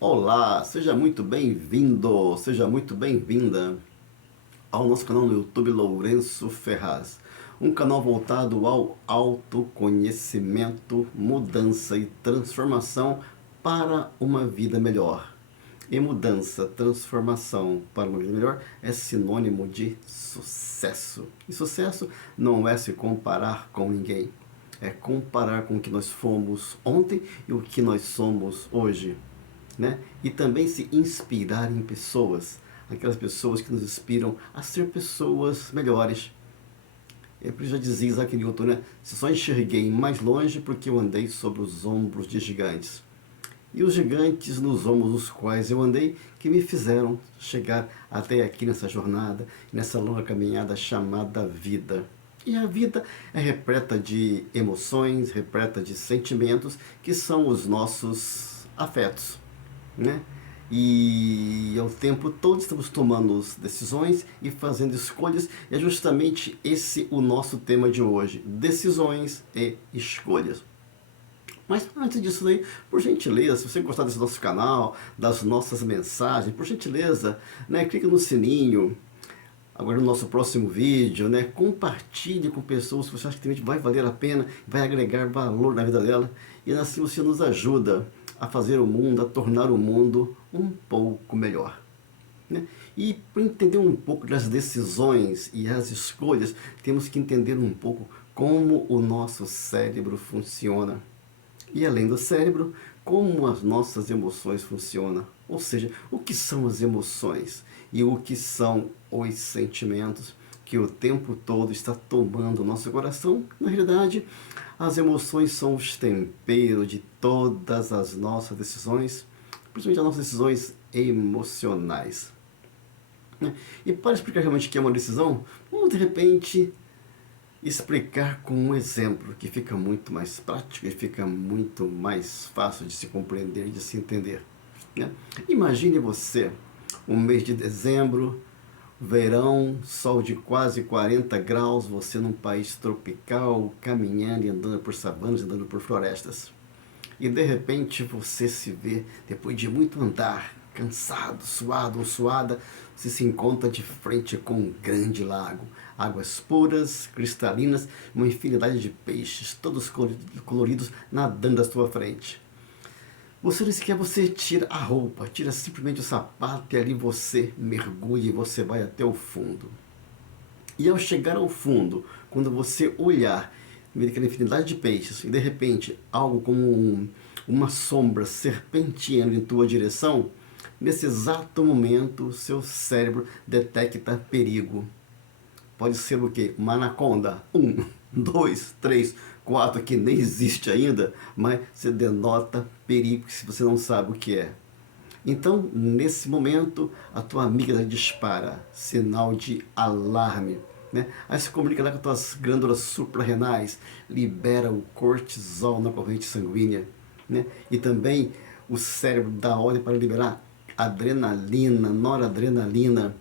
Olá, seja muito bem-vindo, seja muito bem-vinda ao nosso canal no YouTube Lourenço Ferraz, um canal voltado ao autoconhecimento, mudança e transformação para uma vida melhor. E mudança, transformação para uma vida melhor é sinônimo de sucesso. E sucesso não é se comparar com ninguém, é comparar com o que nós fomos ontem e o que nós somos hoje. Né? E também se inspirar em pessoas, aquelas pessoas que nos inspiram a ser pessoas melhores. Eu já dizia Isaac Newton, né? Se só enxerguei mais longe porque eu andei sobre os ombros de gigantes. E os gigantes nos ombros dos quais eu andei que me fizeram chegar até aqui nessa jornada, nessa longa caminhada chamada vida. E a vida é repleta de emoções, repleta de sentimentos que são os nossos afetos, né? E ao tempo todo estamos tomando decisões e fazendo escolhas, e é justamente esse o nosso tema de hoje: decisões e escolhas. Mas antes disso daí, por gentileza, se você gostar desse nosso canal, das nossas mensagens, por gentileza, né, clique no sininho. Agora no nosso próximo vídeo, né, compartilhe com pessoas que você acha que vai valer a pena, vai agregar valor na vida dela, e assim você nos ajuda a fazer o mundo, a tornar o mundo um pouco melhor. Né? E para entender um pouco das decisões e as escolhas, temos que entender um pouco como o nosso cérebro funciona. E além do cérebro, como as nossas emoções funcionam. Ou seja, o que são as emoções e o que são os sentimentos que o tempo todo está tomando o nosso coração. Na realidade, as emoções são os temperos de todas as nossas decisões, principalmente as nossas decisões emocionais. E para explicar realmente o que é uma decisão, vamos de repente explicar com um exemplo que fica muito mais prático e fica muito mais fácil de se compreender e de se entender. Né? Imagine você, um mês de dezembro, verão, sol de quase 40 graus, você num país tropical, caminhando e andando por savanas, andando por florestas. E de repente você se vê, depois de muito andar, cansado, suado ou suada, você se encontra de frente com um grande lago. Águas puras, cristalinas, uma infinidade de peixes, todos coloridos, nadando à sua frente. Você nem sequer você tira a roupa, tira simplesmente o sapato e ali você mergulha e você vai até o fundo. E ao chegar ao fundo, quando você olhar, ver aquela infinidade de peixes e de repente algo como uma sombra serpenteando em tua direção, nesse exato momento seu cérebro detecta perigo. Pode ser o quê? Uma anaconda. 1, 2, 3, 4, que nem existe ainda, mas você denota perigo se você não sabe o que é. Então, nesse momento, a tua amígdala dispara, sinal de alarme. Né? Aí se comunica lá com as tuas glândulas suprarrenais, libera o cortisol na corrente sanguínea. Né? E também o cérebro dá ordem para liberar adrenalina, noradrenalina.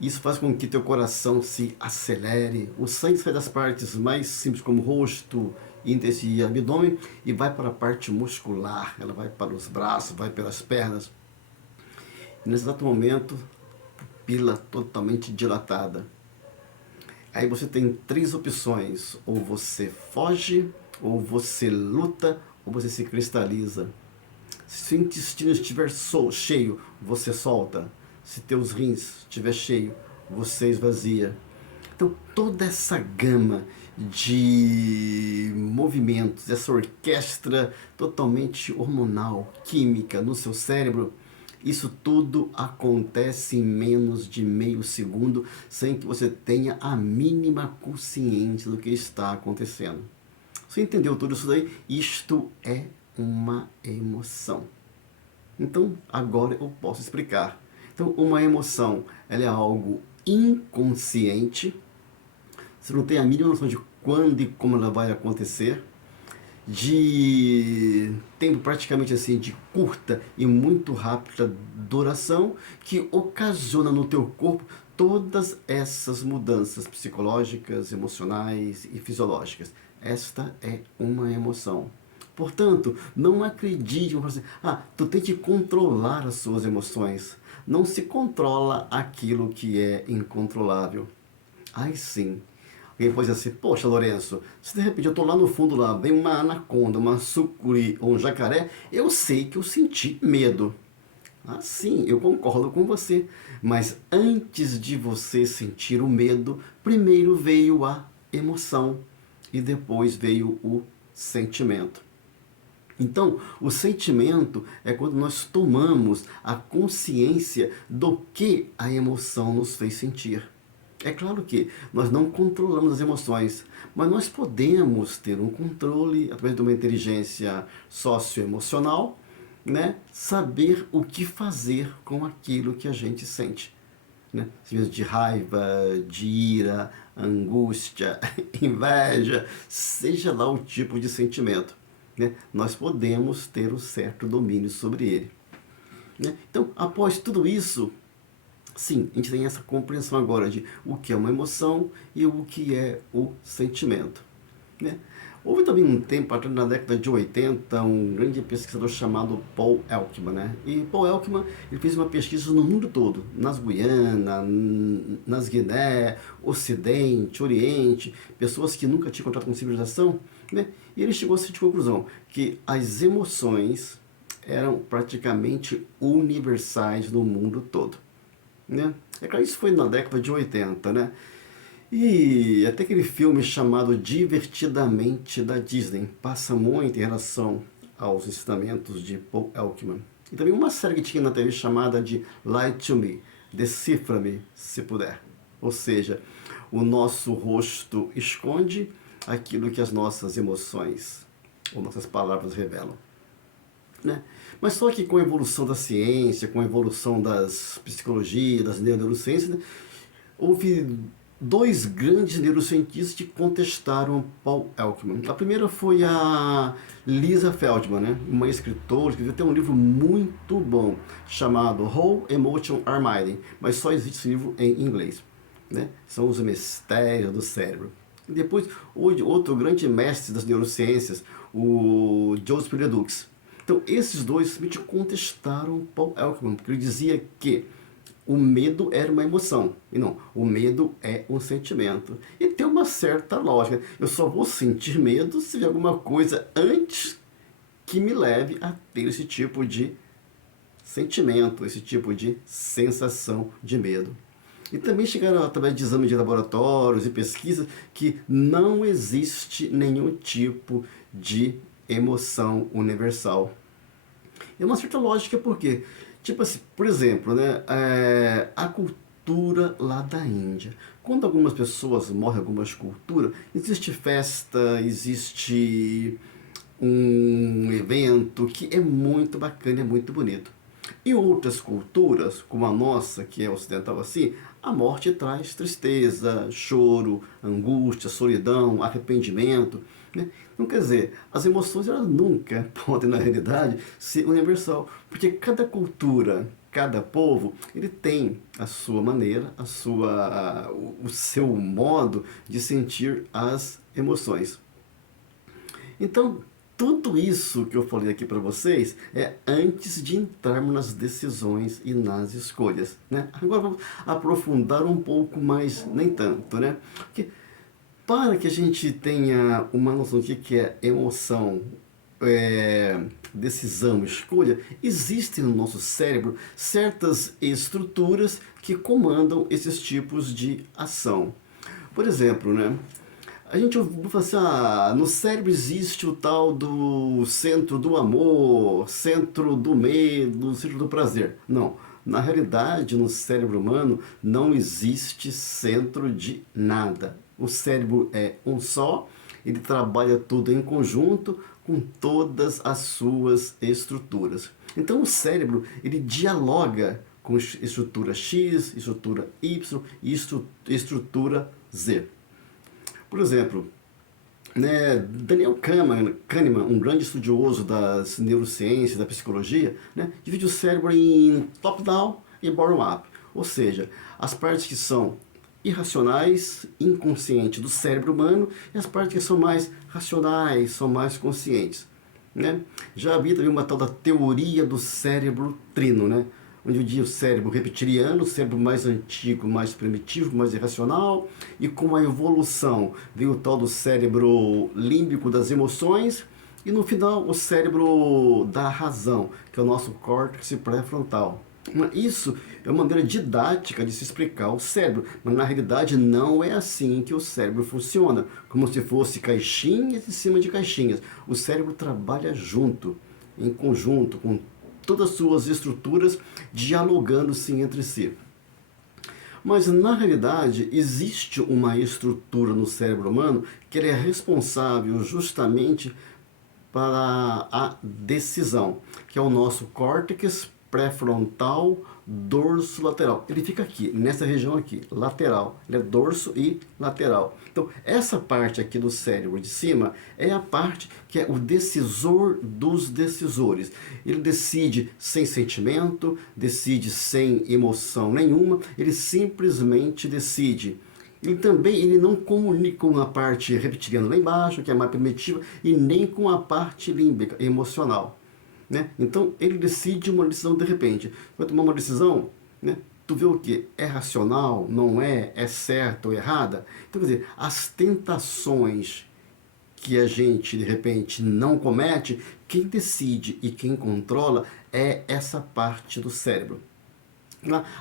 Isso faz com que teu coração se acelere, o sangue sai das partes mais simples como rosto, índice e abdômen e vai para a parte muscular, ela vai para os braços, vai pelas pernas. E nesse exato momento, pupila totalmente dilatada. Aí você tem três opções: ou você foge, ou você luta, ou você se cristaliza. Se o intestino estiver cheio, você solta. Se teus rins estiver cheio, você esvazia. Então toda essa gama de movimentos, essa orquestra totalmente hormonal, química no seu cérebro, isso tudo acontece em menos de meio segundo, sem que você tenha a mínima consciência do que está acontecendo. Você entendeu tudo isso daí? Isto é uma emoção. Então, agora eu posso explicar. Então, uma emoção, ela é algo inconsciente. Você não tem a mínima noção de quando e como ela vai acontecer. De tempo praticamente assim, de curta e muito rápida duração, que ocasiona no teu corpo todas essas mudanças psicológicas, emocionais e fisiológicas. Esta é uma emoção. Portanto, não acredite, assim, tu tem que controlar as suas emoções. Não se controla aquilo que é incontrolável. Aí sim. Alguém pode dizer assim, poxa, Lourenço, se de repente eu tô lá no fundo, lá vem uma anaconda, uma sucuri ou um jacaré, eu sei que eu senti medo. Sim, eu concordo com você. Mas antes de você sentir o medo, primeiro veio a emoção e depois veio o sentimento. Então, o sentimento é quando nós tomamos a consciência do que a emoção nos fez sentir. É claro que nós não controlamos as emoções, mas nós podemos ter um controle através de uma inteligência socioemocional, né? Saber o que fazer com aquilo que a gente sente. Né? De raiva, de ira, angústia, inveja, seja lá o tipo de sentimento. Né? Nós podemos ter um certo domínio sobre ele. Né? Então, após tudo isso, sim, a gente tem essa compreensão agora de o que é uma emoção e o que é o sentimento. Né? Houve também um tempo, atrás na década de 80, um grande pesquisador chamado Paul Elkman. Né? E Paul Elkman ele fez uma pesquisa no mundo todo, nas Guianas, nas Guiné, Ocidente, Oriente, pessoas que nunca tinham contato com civilização. Né? E ele chegou a seguinte conclusão, que as emoções eram praticamente universais no mundo todo. Né? É claro, isso foi na década de 80, né? E até aquele filme chamado Divertidamente da Disney passa muito em relação aos ensinamentos de Paul Elkman. E também uma série que tinha na TV chamada de Lie to Me, Decifra-me se puder. Ou seja, o nosso rosto esconde aquilo que as nossas emoções ou nossas palavras revelam. Né? Mas só que com a evolução da ciência, com a evolução das psicologias, das neurociências, né, houve dois grandes neurocientistas que contestaram Paul Elkman. A primeira foi a Lisa Feldman, né? Uma escritora que tem um livro muito bom chamado How Emotions Are Made, mas só existe esse livro em inglês. Né? São os mistérios do cérebro. E depois, outro grande mestre das neurociências, o Joseph Ledoux. Então, esses dois simplesmente contestaram Paul Elkman, porque ele dizia que o medo era uma emoção. E não, o medo é um sentimento. E tem uma certa lógica. Eu só vou sentir medo se vier alguma coisa antes que me leve a ter esse tipo de sentimento, esse tipo de sensação de medo. E também chegaram através de exames de laboratórios e pesquisas que não existe nenhum tipo de emoção universal. É uma certa lógica porque, tipo assim, por exemplo, né, a cultura lá da Índia. Quando algumas pessoas morrem, algumas culturas, existe festa, existe um evento que é muito bacana, é muito bonito. Em outras culturas, como a nossa, que é ocidental assim, a morte traz tristeza, choro, angústia, solidão, arrependimento. Né? Não quer dizer, as emoções elas nunca podem, na realidade, ser universal, porque cada cultura, cada povo, ele tem a sua maneira, o seu modo de sentir as emoções. Então, tudo isso que eu falei aqui para vocês é antes de entrarmos nas decisões e nas escolhas, né? Agora vamos aprofundar um pouco, mas nem tanto, né? Porque para que a gente tenha uma noção do que é emoção, decisão, escolha, existem no nosso cérebro certas estruturas que comandam esses tipos de ação. Por exemplo, né? A gente fala assim, no cérebro existe o tal do centro do amor, centro do medo, centro do prazer. Não, na realidade, no cérebro humano não existe centro de nada. O cérebro é um só, ele trabalha tudo em conjunto com todas as suas estruturas. Então o cérebro, ele dialoga com estrutura X, estrutura Y e estrutura Z. Por exemplo, né, Daniel Kahneman, um grande estudioso das neurociências, da psicologia, né, divide o cérebro em top-down e bottom-up. Ou seja, as partes que são irracionais, inconscientes do cérebro humano e as partes que são mais racionais, são mais conscientes. né? Já havia também uma tal da teoria do cérebro trino, né? Onde eu digo o cérebro reptiliano, o cérebro mais antigo, mais primitivo, mais irracional, e com a evolução veio o tal do cérebro límbico das emoções, e no final o cérebro da razão, que é o nosso córtex pré-frontal. Isso é uma maneira didática de se explicar o cérebro, mas na realidade não é assim que o cérebro funciona, como se fosse caixinhas em cima de caixinhas. O cérebro trabalha junto, em conjunto, com todas as suas estruturas, dialogando-se entre si. Mas na realidade existe uma estrutura no cérebro humano que ele é responsável justamente para a decisão, que é o nosso córtex pré-frontal dorso lateral. Ele fica aqui, nessa região aqui, lateral. Ele é dorso e lateral. Então, essa parte aqui do cérebro de cima é a parte que é o decisor dos decisores. Ele decide sem sentimento, decide sem emoção nenhuma, ele simplesmente decide. Ele não comunica com a parte reptiliana lá embaixo, que é mais primitiva, e nem com a parte límbica, emocional. Né? Então ele decide uma decisão de repente. Vai tomar uma decisão, né? Tu vê o que? É racional? Não é? É certo ou errada? Então, quer dizer, as tentações que a gente de repente não comete, quem decide e quem controla é essa parte do cérebro.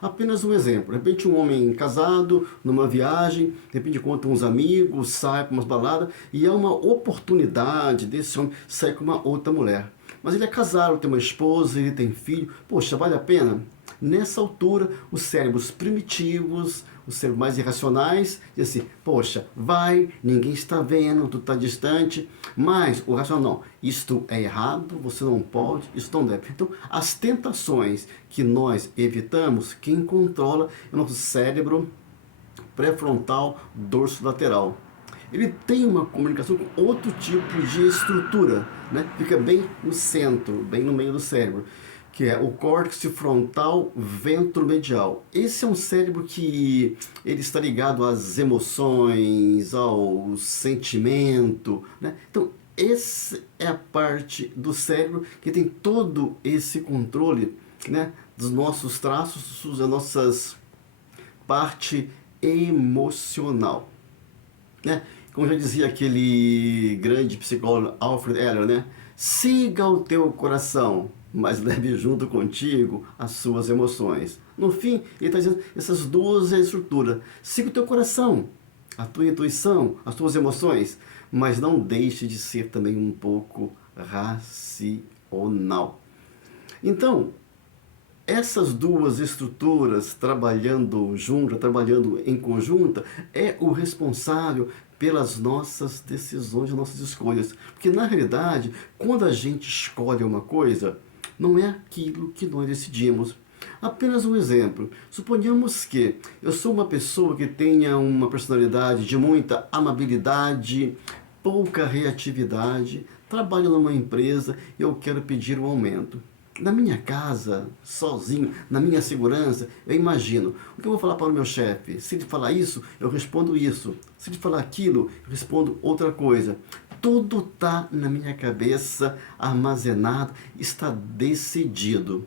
Apenas um exemplo, de repente um homem casado, numa viagem, de repente encontra uns amigos, sai para umas baladas, e é uma oportunidade desse homem sair com uma outra mulher. Mas ele é casado, tem uma esposa, ele tem filho, poxa, vale a pena? Nessa altura, os cérebros primitivos, os cérebros mais irracionais, dizem assim, poxa, vai, ninguém está vendo, tu está distante, mas o racional não, isto é errado, você não pode, isso não deve. Então, as tentações que nós evitamos, quem controla é o nosso cérebro pré-frontal dorso lateral. Ele tem uma comunicação com outro tipo de estrutura, né? Fica bem no centro, bem no meio do cérebro, que é o córtex frontal ventromedial. Esse é um cérebro que ele está ligado às emoções, ao sentimento, né? Então, essa é a parte do cérebro que tem todo esse controle, né, dos nossos traços, da nossa parte emocional, né? Como já dizia aquele grande psicólogo Alfred Adler, né? Siga o teu coração, mas leve junto contigo as suas emoções. No fim, ele está dizendo essas duas estruturas. Siga o teu coração, a tua intuição, as tuas emoções, mas não deixe de ser também um pouco racional. Então, essas duas estruturas trabalhando juntas, trabalhando em conjunta, é o responsável pelas nossas decisões, nossas escolhas. Porque na realidade, quando a gente escolhe uma coisa, não é aquilo que nós decidimos. Apenas um exemplo. Suponhamos que eu sou uma pessoa que tenha uma personalidade de muita amabilidade, pouca reatividade, trabalho numa empresa e eu quero pedir um aumento. Na minha casa, sozinho, na minha segurança, eu imagino o que eu vou falar para o meu chefe. Se ele falar isso, eu respondo isso. Se ele falar aquilo, eu respondo outra coisa. Tudo está na minha cabeça, armazenado, está decidido.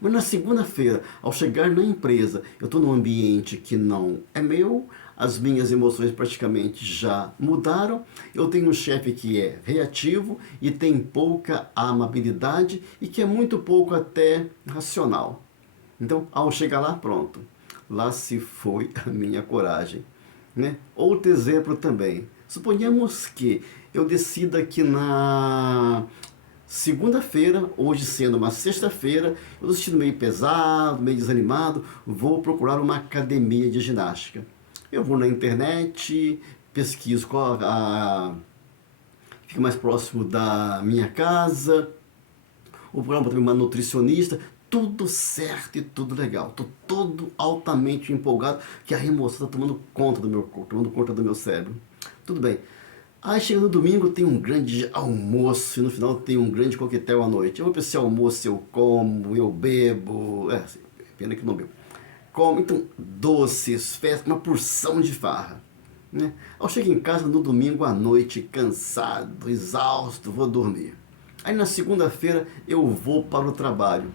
Mas na segunda-feira, ao chegar na empresa, eu estou num ambiente que não é meu, as minhas emoções praticamente já mudaram, eu tenho um chefe que é reativo e tem pouca amabilidade e que é muito pouco até racional. Então, ao chegar lá, pronto, lá se foi a minha coragem, né? Outro exemplo também, suponhamos que eu decida que na segunda-feira, hoje sendo uma sexta-feira, eu estou sentindo meio pesado, meio desanimado, vou procurar uma academia de ginástica. Eu vou na internet, pesquiso qual fica mais próximo da minha casa, o programa também uma nutricionista, tudo certo e tudo legal. Estou todo altamente empolgado que a emoção está tomando conta do meu corpo, tomando conta do meu cérebro. Tudo bem. Aí chega no domingo, tem um grande almoço e no final tem um grande coquetel à noite. Eu vou para esse almoço, eu como, eu bebo, pena que não bebo. Como, então, doces, festa, uma porção de farra, né? Eu chego em casa no domingo à noite, cansado, exausto, vou dormir. Aí na segunda-feira eu vou para o trabalho.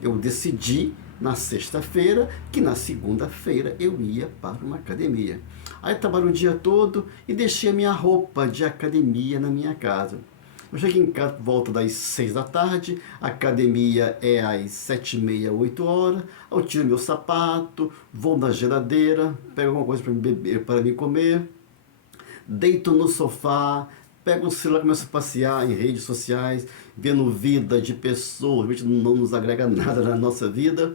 Eu decidi na sexta-feira que na segunda-feira eu ia para uma academia. Aí trabalho o dia todo e deixei a minha roupa de academia na minha casa. Eu cheguei em casa por volta das 6 da tarde, a academia é às 7h30, 8 horas, eu tiro meu sapato, vou na geladeira, pego alguma coisa para me beber, para me comer, deito no sofá, pego o celular, começo a passear em redes sociais, vendo vida de pessoas, que não nos agrega nada na nossa vida.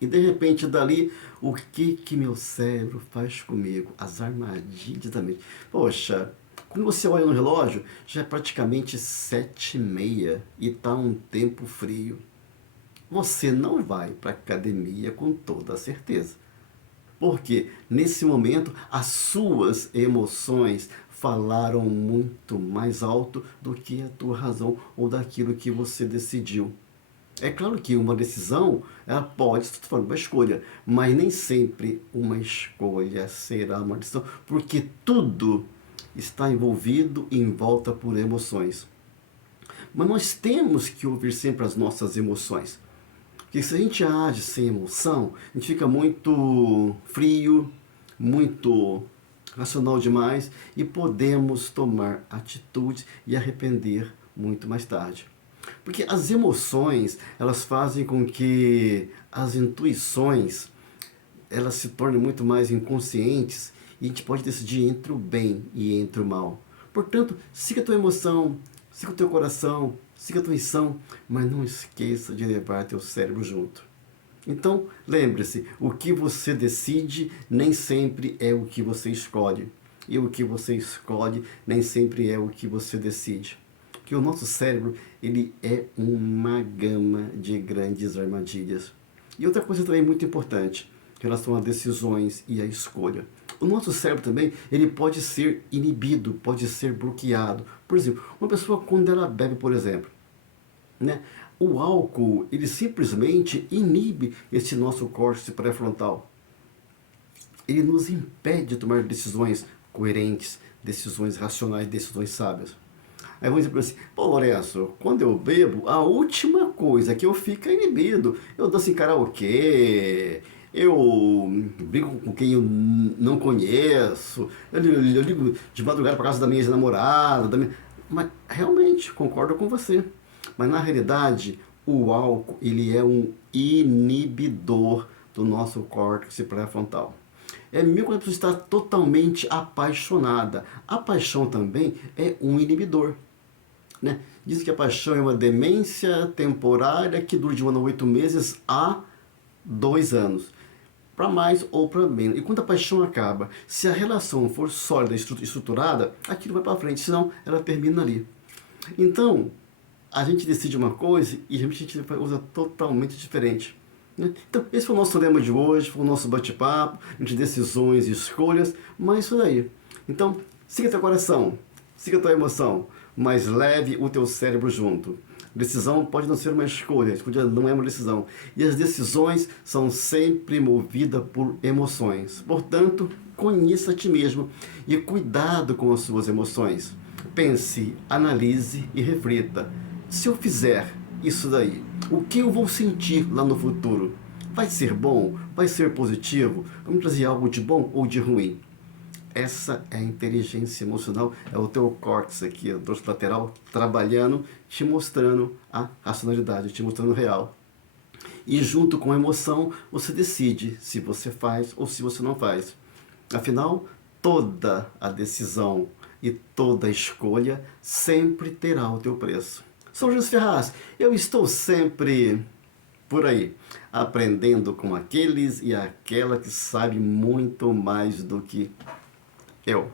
E de repente dali, o que meu cérebro faz comigo? As armadilhas da mente. Poxa, quando você olha no relógio, já é praticamente 7h30 e está um tempo frio. Você não vai para a academia com toda a certeza. Porque nesse momento as suas emoções falaram muito mais alto do que a tua razão ou daquilo que você decidiu. É claro que uma decisão ela pode se tornar uma escolha, mas nem sempre uma escolha será uma decisão, porque tudo está envolvido e em volta por emoções. Mas nós temos que ouvir sempre as nossas emoções. Porque se a gente age sem emoção, a gente fica muito frio, muito racional demais e podemos tomar atitudes e arrepender muito mais tarde. Porque as emoções, elas fazem com que as intuições, elas se tornem muito mais inconscientes e a gente pode decidir entre o bem e entre o mal. Portanto, siga a tua emoção, siga o teu coração, siga a tua intuição, mas não esqueça de levar teu cérebro junto. Então, lembre-se, o que você decide nem sempre é o que você escolhe. E o que você escolhe nem sempre é o que você decide. Porque o nosso cérebro, ele é uma gama de grandes armadilhas. E outra coisa também muito importante, em relação a decisões e a escolha. O nosso cérebro também, ele pode ser inibido, pode ser bloqueado. Por exemplo, uma pessoa quando ela bebe, por exemplo, né? O álcool, ele simplesmente inibe esse nosso córtex pré-frontal. Ele nos impede de tomar decisões coerentes, decisões racionais, decisões sábias. Aí vamos dizer assim, pô Lourenço, quando eu bebo, a última coisa que eu fico é inibido. Eu danço em karaokê, eu brigo com quem eu não conheço, eu ligo de madrugada para casa da minha ex-namorada, mas realmente, concordo com você. Mas na realidade, o álcool ele é um inibidor do nosso córtex pré-frontal. É mesmo quando a pessoa está totalmente apaixonada. A paixão também é um inibidor. Né? Diz que a paixão é uma demência temporária que dura de 1 ano a 8 meses a 2 anos. Para mais ou para menos. E quando a paixão acaba, se a relação for sólida e estruturada, aquilo vai para frente, senão ela termina ali. Então, a gente decide uma coisa e a gente usa totalmente diferente. Né? Então, esse foi o nosso lema de hoje, foi o nosso bate-papo, entre decisões e escolhas, mas isso daí. Então, siga teu coração, siga tua emoção, mas leve o teu cérebro junto. Decisão pode não ser uma escolha não é uma decisão. E as decisões são sempre movidas por emoções. Portanto, conheça a ti mesmo e cuidado com as suas emoções. Pense, analise e reflita. Se eu fizer isso daí, o que eu vou sentir lá no futuro? Vai ser bom? Vai ser positivo? Vai me trazer algo de bom ou de ruim? Essa é a inteligência emocional, é o teu córtex aqui, o dorso lateral, trabalhando, te mostrando a racionalidade, te mostrando o real. E junto com a emoção, você decide se você faz ou se você não faz. Afinal, toda a decisão e toda escolha sempre terá o teu preço. Sou José Ferraz, eu estou sempre por aí, aprendendo com aqueles e aquela que sabe muito mais do que eu.